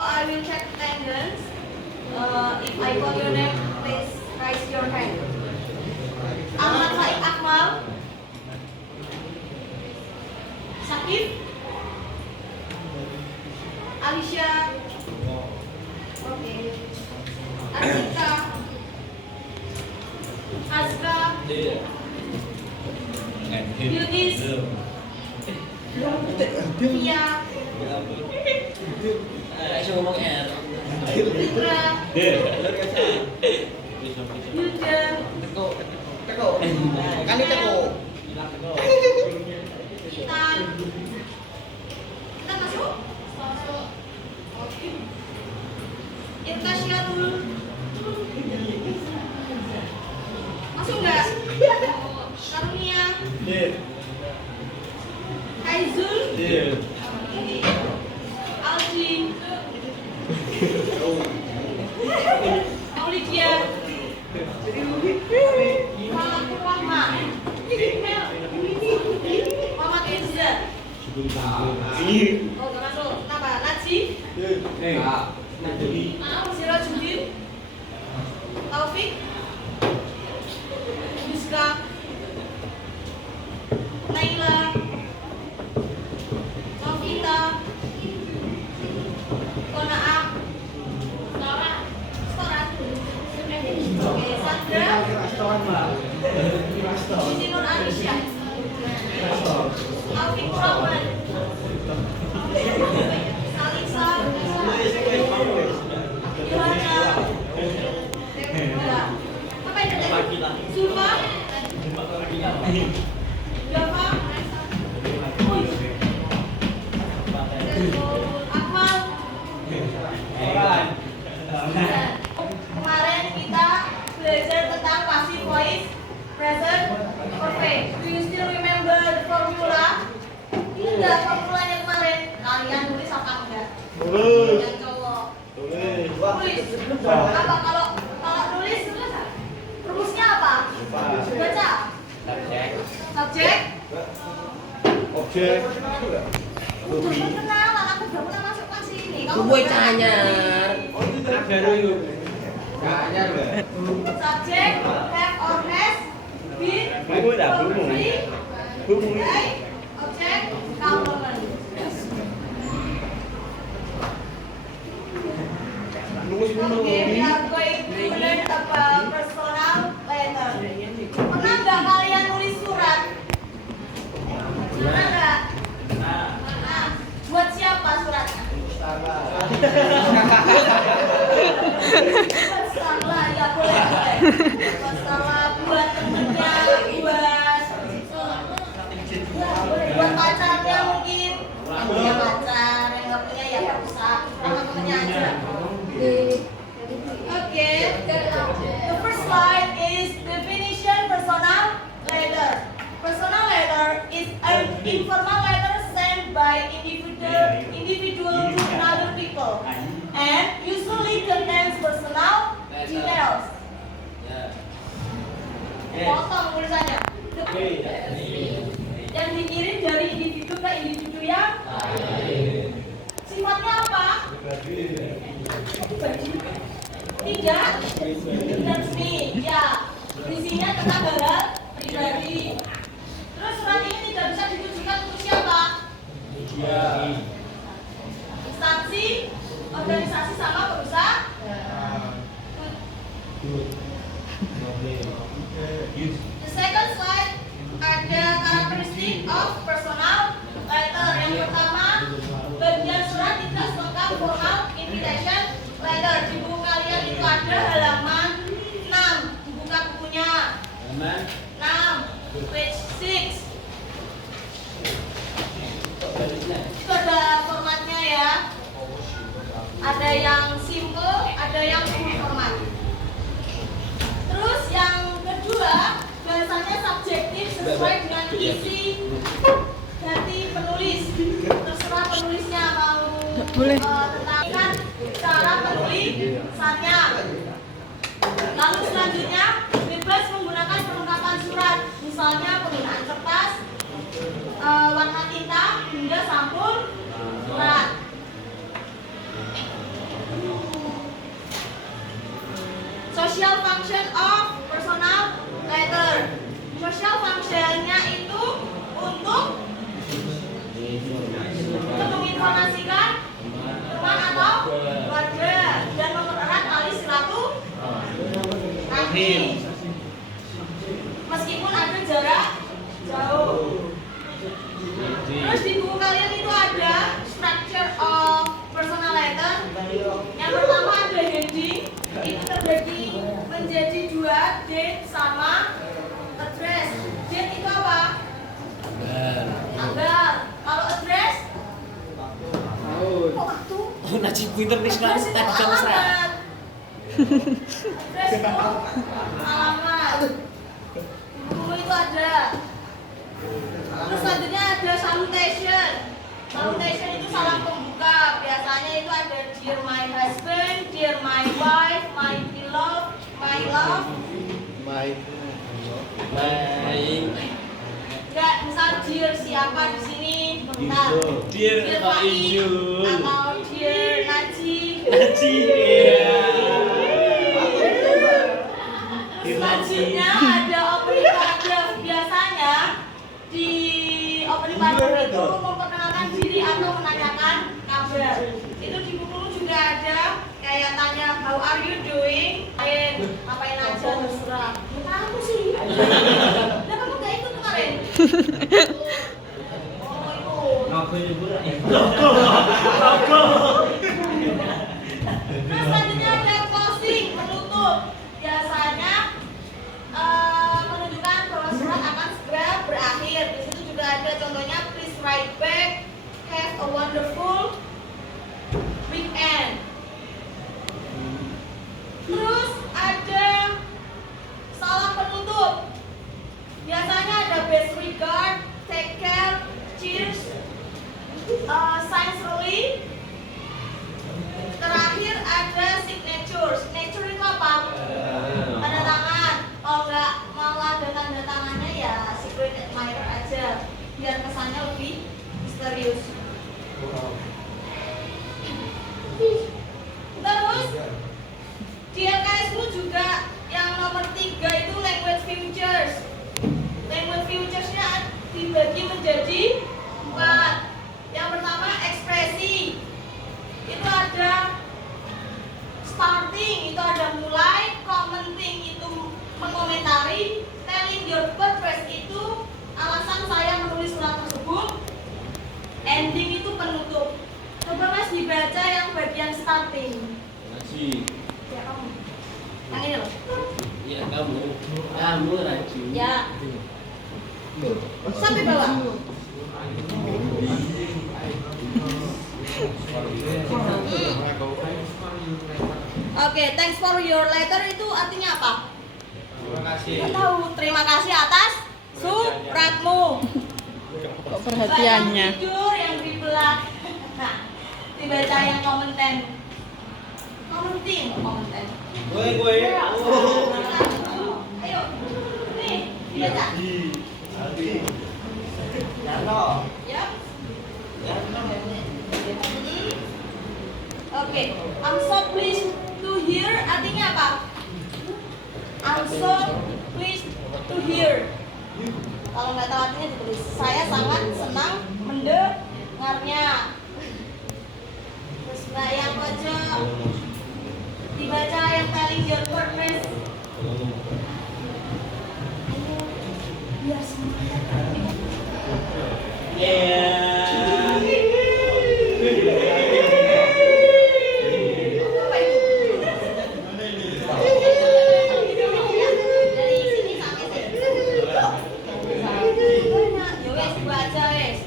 I will check attendance. If I call your name, please raise your hand. Ahmad Faik Akmal. Sakif. Alicia. Okay. Atika. Azra. Yunis. Tia. Saya ngomong R. Fitra. Yuda. Teko. Kali teko. Kita masuk? Oke. Irka Syarul. Masuk nggak? Karunia. Aizul. Aldi. Aulidia. Muhammad. Muhammad Izza. Oh, nggak masuk. Kenapa? Naji. Sirajudin. Taufik. Yuska. Naila. Novita. Konaak. Stora. Oke, Sandra. Siti Nur Anisha. Taufik Rahman. Salisa. Yohana. Apa yang tadi? Zulfa. Java. Akmal. Kemarin kita belajar tentang passive voice, present perfect. Do you still remember the formula? Ingat formulanya kemarin. Kalian nulis apa enggak? Yang cowok. Tulis. Apa kalau nulis? Rumusnya apa? Baca. Subjek. Objek. Udah perkenalan, aku udah pernah masuk kelas ini. Kamu Gue pernah? tanyar. Baru yuk. Tanya lu. Subjek have or has been Belum dah, belum. belum by object complement. Okay, we are going to learn about personal letter. Pernah nggak kalian nulis surat? Pernah nggak? Nah, buat siapa suratnya? Buat Starla, ya boleh. Buat Starla, buat temennya, buat pacarnya mungkin. Yang punya pacar, yang nggak punya ya nggak usah. Sama temennya aja. Okay. The first slide is definition personal letter. Personal letter is an informal letter sent by individual to another people and usually contains personal details. Potong tulisannya. Yang dikirim dari individu ke individu yang sifatnya apa? Tidak resmi. Ya, isinya tentang hal pribadi. Terus surat ini tidak bisa ditujukan untuk siapa? Instansi, organisasi sama perusahaan. The second slide ada karakteristik of personal letter. Yang pertama, bagian surat tidak lengkap formal invitation letter. Di buku kalian itu ada halaman 6. Dibuka bukunya. 6, page 6. Itu ada formatnya ya. Ada yang simple, ada yang full format. Terus yang kedua, bahasanya subjektif sesuai dengan isi dari penulis. Terserah penulisnya mau tentang cara penulisannya. Lalu selanjutnya bebas menggunakan perlengkapan surat, misalnya penggunaan kertas, warna tinta hingga sampul surat. Social function of personal letter. Social functionnya itu untuk menginformasikan teman atau keluarga dan mempererat tali silaturahmi meskipun ada jarak jauh. Terus di buku kalian itu ada structure of personal letter. Yang pertama ada heading, itu terbagi menjadi dua, date sama address. Date itu apa? Tanggal. Kalau address? Kok waktu? Oh, najib pinter nih Address itu tadi kamu serah. alamat. Address itu alamat. Buku itu ada. Terus selanjutnya ada salutation. Salutation itu salam pembuka. Biasanya itu ada dear my husband, dear my wife, my beloved, my love. Enggak, misal dear siapa di sini? Bentar. Dear Pak I Injul. atau dear Najib. Najib, iya. Selanjutnya ada opening paragraph. Biasanya di opening paragraph itu memperkenalkan diri atau menanyakan kabar. Itu di buku juga ada kayak tanya how are you doing? Ngapain aja terserah. Ya kamu sih. Lah kamu gak ikut kemarin? Oh ikut. Ngaku nyebut. Terus selanjutnya ada closing, menutup. Biasanya menunjukkan bahwa surat akan segera berakhir. Di situ juga ada contohnya please write back, have a wonderful weekend. Terus ada salam penutup. Biasanya ada best regard, take care, cheers, sincerely. Terakhir ada signature. Signature itu apa? Tanda tangan. Kalau nggak mau ada tanda tangannya ya secret admirer aja, biar kesannya lebih misterius. Terus di LKS juga yang nomor 3 itu language features. Language features-nya dibagi menjadi 4. Yang pertama ekspresi. Itu ada starting, itu ada mulai, commenting itu mengomentari, telling your purpose itu alasan saya menulis surat tersebut, ending itu penutup. Coba Mas dibaca yang bagian starting. Najib. Ya kamu. Yang ini loh. Ya kamu Najib. Ya. Sampai bawah. Oke, thanks for your letter itu artinya apa? Terima kasih. Nggak tahu. Terima kasih atas suratmu. Kok perhatiannya? Yang tidur, yang di belakang. Nah, dibaca yang komenten. Komenten. Gue. Ayo, nih dibaca. Ya. Oke, I'm so pleased to hear artinya apa? I'm so pleased to hear. Kalau nggak tahu artinya ditulis. Saya sangat senang mendengarnya. Terus mbak yang pojok dibaca yang telling your purpose. Ayo, biar semangat. Apa itu? Dari sini sampai sini. Ya wes, gua aja wes.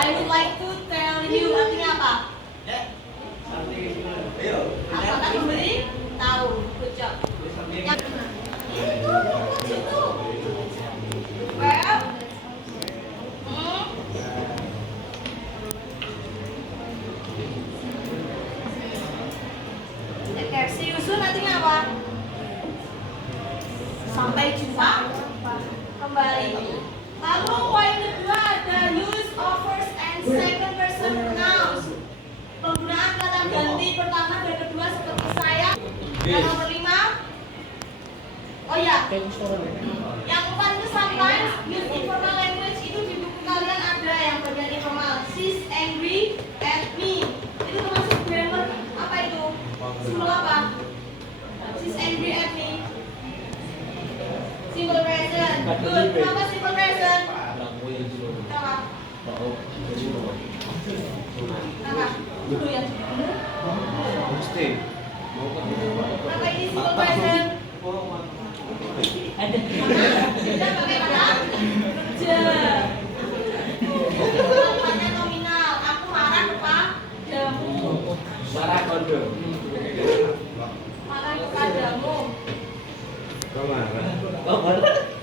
I would like to tell you artinya apa? Apakah memberi tahu? Good job. Yang itu, situ. Well, okay, see you soon artinya apa? Sampai jumpa kembali. Lalu poin kedua Yang nomor 5. Oh ya. Yang 4 itu sometimes use informal language, itu di buku kalian ada yang bagian informal. She's angry at me. Itu termasuk grammar apa itu? Simple apa? She's angry at me. Simple present. Good. Kenapa simple present? Kenapa? Kenapa? Dulu ya. Mesti. Kenapa ini simple present? Kita pakai kata kerja. Itu kalimatnya nominal. Aku marah kepadamu. Marah kode. Marah kepadamu. Kau marah.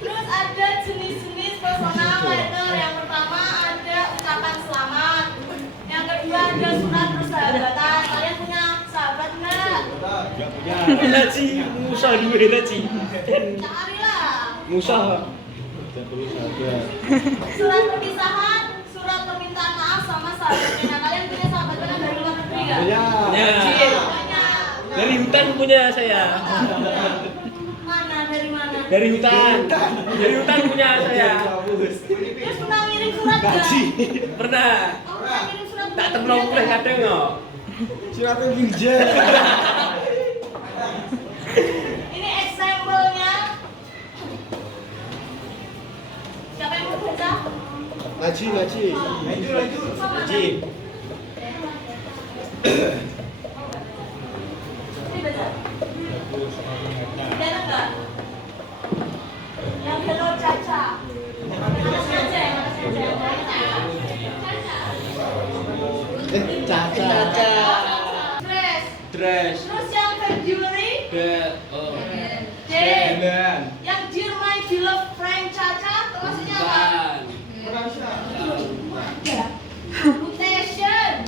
Terus ada jenis-jenis personal letter. Yang pertama ada ucapan selamat. Yang kedua ada surat persahabatan. Kalian punya sahabat nggak? Enggak punya. Laci, musa dua laci. Carilah. Musa. Enggak punya sahabat. Surat perpisahan, surat permintaan maaf sama sahabatnya. Nah, kalian punya sahabat kan dari luar negeri nggak? Punya. Punya. Banyak. Dari hutan punya saya. Mana? Dari mana? Dari hutan. Dari hutan punya saya. Terus pernah ngirim surat nggak? Pernah. Oh, pernah ngirim surat. Tak terlalu boleh kadang kok. Siapa yang pinjam? Ini example-nya. Siapa yang mau baca? Laci. Lanjut. Laci. Ini baca. Tidak enggak? Yang hello Caca. Mana saja? Caca. Dress. Dress. Terus yang February. D. Dan. Yang Dear My Beloved Friend Caca, itu maksudnya apa? Mutation.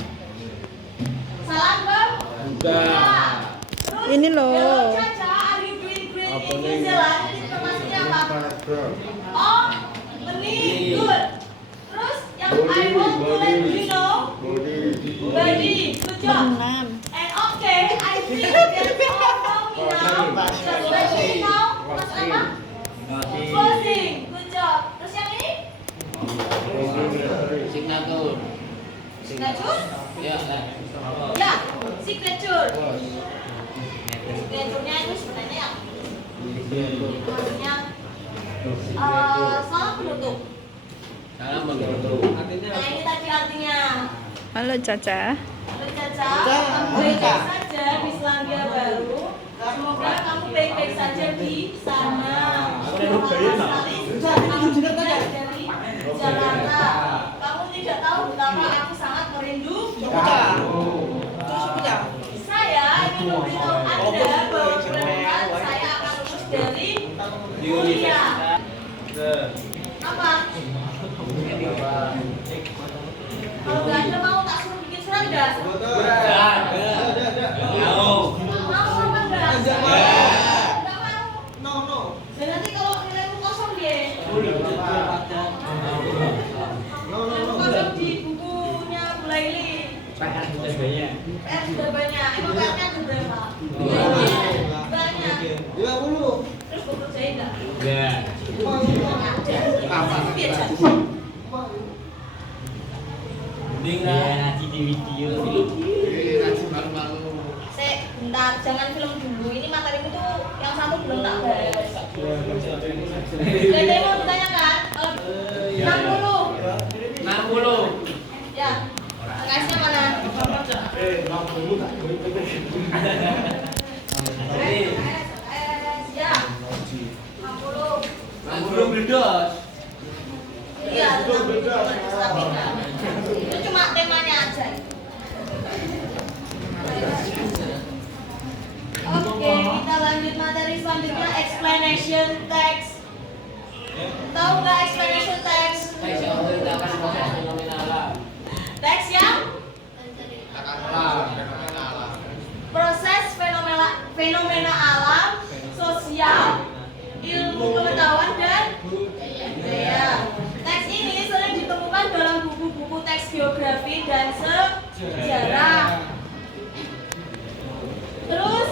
Salah Bang? Bukan. Terus Ini loh. Hello Caca, are you doing great in New Zealand? Ini informasinya apa? Oh, benih, good. Terus yang I want to let you know, body, good job. Enam. And okay, I think that's all from me now. Just let me know. Masuk apa? Closing, good job. Terus yang ini? Signatur. Signature? Ya. Ya, signature. Signature-nya itu sebenarnya yang maksudnya salam penutup. Salam menutup. Nah ini tadi artinya. Halo Caca. Halo Caca, kamu baik-baik saja di Selandia Baru. Semoga kamu baik-baik saja di sana. Sekali kamu juga dari Jakarta. Kamu tidak tahu betapa aku sangat merindu. Saya ingin memberitahu Anda bahwa bulan depan saya akan lulus dari kuliah. Apa? Kalau nggak ada mau tak suruh bikin surat nggak? Mau apa enggak? Enggak mau. Dan nanti kalau nilaimu kosong dia. Nilaimu kosong di bukunya Bu Laili. PR sudah banyak. Emang PR-nya ada berapa? Banyak. Terus mau kerjain nggak? Ya. Ada. Biasa. Mending ngaji di video. Bentar, jangan film dulu. Ini materimu tuh yang satu belum tak bahas. Ada yang mau ditanyakan? 60. 60. Ya. Tekasnya mana? Ya. 60. 60 bledos. Iya, tapi enggak. Itu cuma temanya aja. Oke, kita lanjut materi selanjutnya, explanation text. Tahu nggak explanation text? Teks yang menceritakan proses fenomena alam. Teks yang proses fenomena alam, sosial, ilmu pengetahuan dan budaya. Teks ini sering ditemukan dalam buku-buku teks geografi dan sejarah. Terus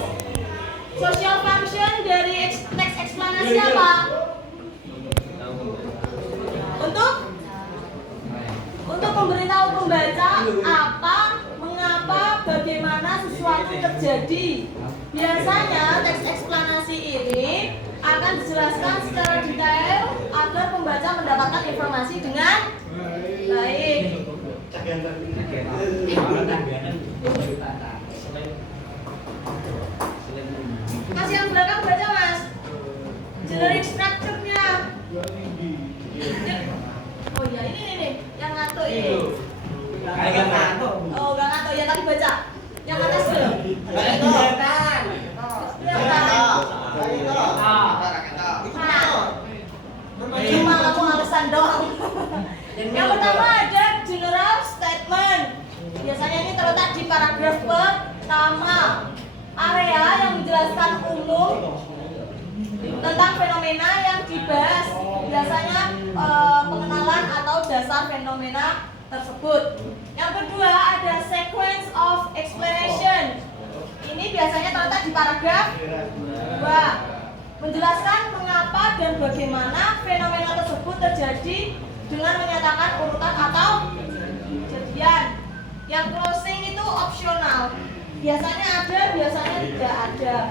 eksplanasi apa? Untuk memberitahu pembaca apa, mengapa, bagaimana sesuatu terjadi. Biasanya teks eksplanasi ini akan dijelaskan secara detail agar pembaca mendapatkan informasi dengan baik. Mas yang belakang baca mas, generic structure-nya. Oh iya ini yang ngantuk ini. Oh nggak ngantuk ya tadi baca. Yang atas dulu. Cuma kamu alasan doang. Yang pertama ada general statement. Biasanya ini terletak di paragraf pertama. Area yang menjelaskan umum tentang fenomena yang dibahas. Biasanya pengenalan atau dasar fenomena tersebut. Yang kedua ada sequence of explanation. Ini biasanya terletak di paragraf 2. Menjelaskan mengapa dan bagaimana fenomena tersebut terjadi dengan menyatakan urutan atau kejadian. Yang closing itu opsional. Biasanya ada, biasanya tidak ada.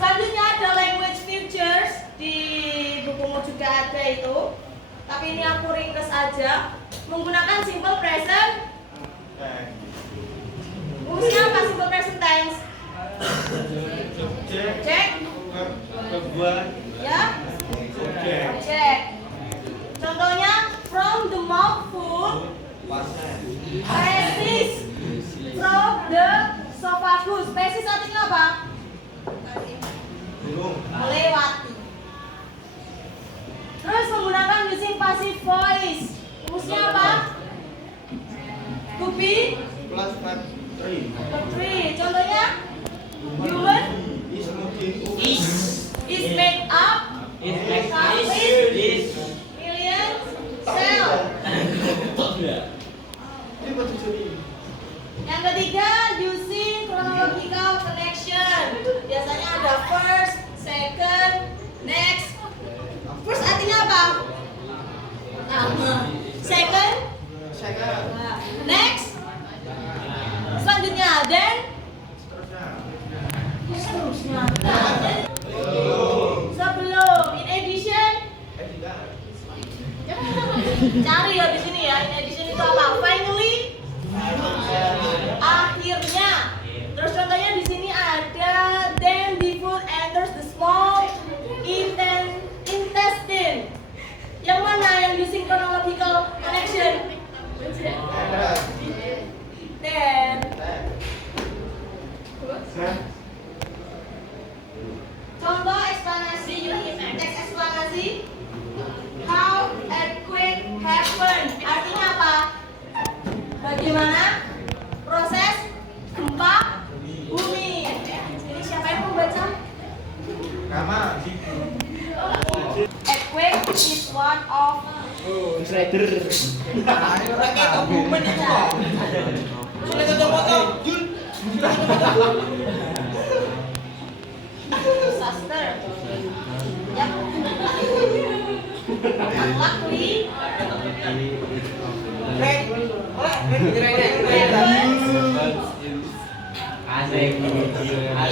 Selanjutnya ada language features, di bukumu juga ada itu. Tapi ini aku ringkas aja. Menggunakan simple present. Fungsinya apa simple present tense? Cek. Ya. Cek. Contohnya from the mouthful. Resist. From the esophagus. Resist artinya apa? Melewati. Terus menggunakan using passive voice. Rumusnya apa? To be three. Contohnya human is made up with million cell. Yang ketiga using chronological connection. Biasanya ada first, second, next. First artinya apa? Pertama. Second. Next. Selanjutnya then. Seterusnya. Sebelum. In addition. Cari ya di sini ya. In addition itu apa? Finally. Akhirnya. Terus contohnya di sini ada then the food enters the small intestine. Yang mana yang using chronological connection? Then. Contoh eksplanasi teks eksplanasi. How earthquake happen? Artinya apa? Bagaimana proses gempa bumi? Ini siapa yang membaca? Earthquake is one of disaster yang unlikely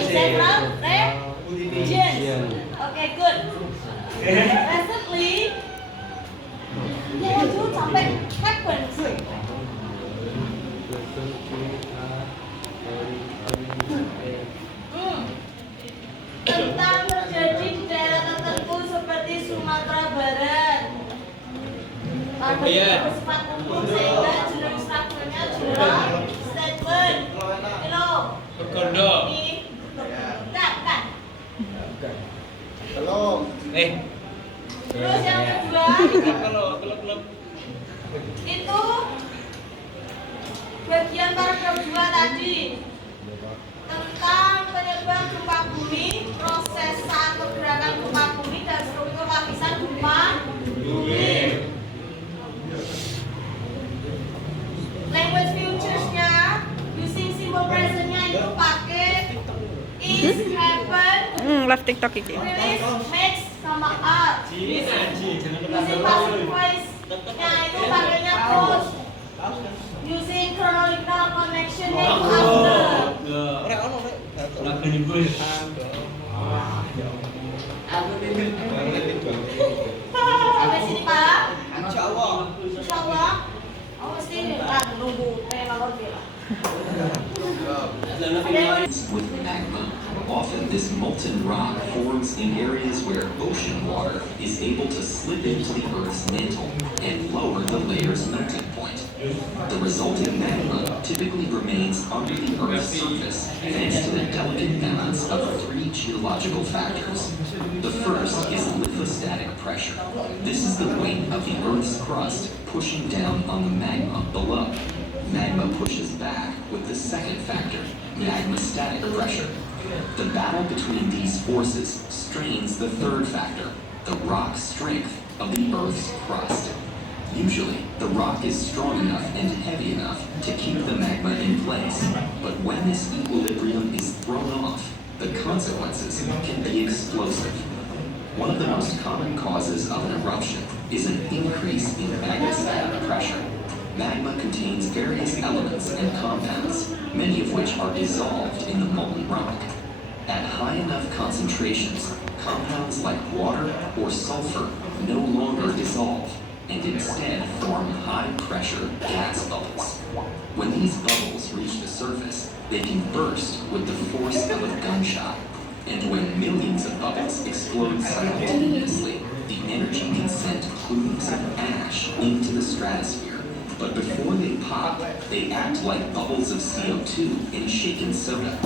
several regions. Okay, good. Recently, yang itu sampai happens. Tentang terjadi di daerah tertentu seperti Sumatera Barat. Bersifat umum sehingga generic strukturnya general statement. Hello. Ini bukan. Halo. Terus yang kedua itu bagian paragraf 2 tadi tentang penyebab gempa bumi, proses saat pergerakan gempa bumi dan struktur lapisan gempa bumi. Language features-nya using simple present-nya itu pakai is, happen, live TikTok iki. Finish, Max sama R. Using passive voice. Nya itu pakainya push. Using chronological connection nya itu after. Rek ono rek. Lagu nih gue. Sampai sini Pak. Insyaallah. Insyaallah. Oh mesti nunggu nonton dia. With magma. Often this molten rock forms in areas where ocean water is able to slip into the Earth's mantle and lower the layer's melting point. The resulting magma typically remains under the Earth's surface thanks to the delicate balance of three geological factors. The first is lithostatic pressure. This is the weight of the Earth's crust pushing down on the magma below. Magma pushes back with the second factor, magmastatic pressure. The battle between these forces strains the third factor, the rock strength of the Earth's crust. Usually, the rock is strong enough and heavy enough to keep the magma in place, but when this equilibrium is thrown off, the consequences can be explosive. One of the most common causes of an eruption is an increase in magmastatic pressure. Magma contains various elements and compounds, many of which are dissolved in the molten rock. At high enough concentrations, compounds like water or sulfur no longer dissolve and instead form high-pressure gas bubbles. When these bubbles reach the surface, they can burst with the force of a gunshot. And when millions of bubbles explode simultaneously, the energy can send plumes of ash into the stratosphere. But before they pop, they act like bubbles of CO2 in shaken soda.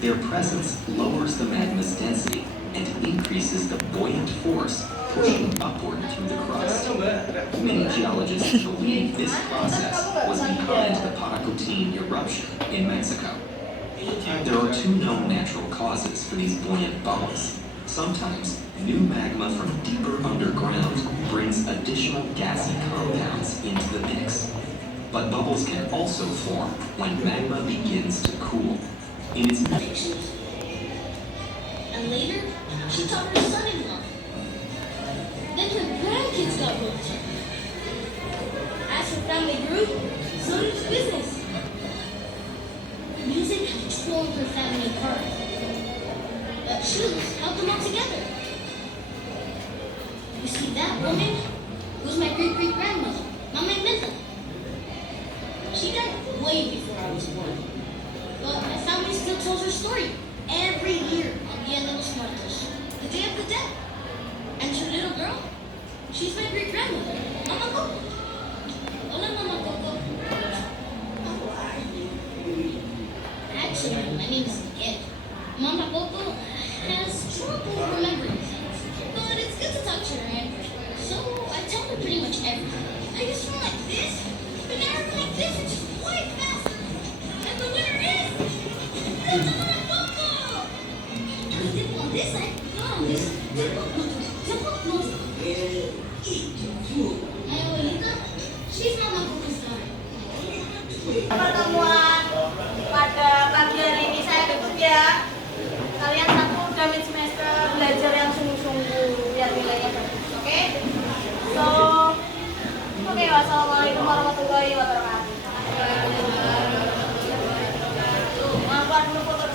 Their presence lowers the magma's density and increases the buoyant force pushing upward through the crust. Many geologists believe this process was behind the Paracutin eruption in Mexico. There are two known natural causes for these buoyant bubbles. Sometimes, new magma from deeper underground brings additional gassy compounds into the mix. But bubbles can also form when magma begins to cool. In its And later, she taught her son-in-law. Then her grandkids got hooked. As her family grew, so did her business. Music had torn her family apart. But shoes held them all together. You see, that woman was my great-great-grandmother, Mama Minta. She died way before I was born. But my family still tells her story every year on Dia de los Muertos, the Day of the Dead. And her little girl, she's my great-grandmother, Mama Coco. Hola, Mama Coco. How are you? Actually, my name is Miguel. Mama Coco has trouble remembering things, but it's good to talk to her anyway. So I tell her pretty much everything. I used to run like this, but now I run like this and just way faster. And the winner is Mama Coco. I dip on this side, not on this. Dip on those. My abuelita, she's Mama Coco's daughter. Pertemuan pada pagi hari ini saya tutup ya. Kalian satu udah mid semester belajar yang sungguh-sungguh biar nilainya bagus, oke? So, oke, wassalamualaikum warahmatullahi wabarakatuh. Maaf dulu foto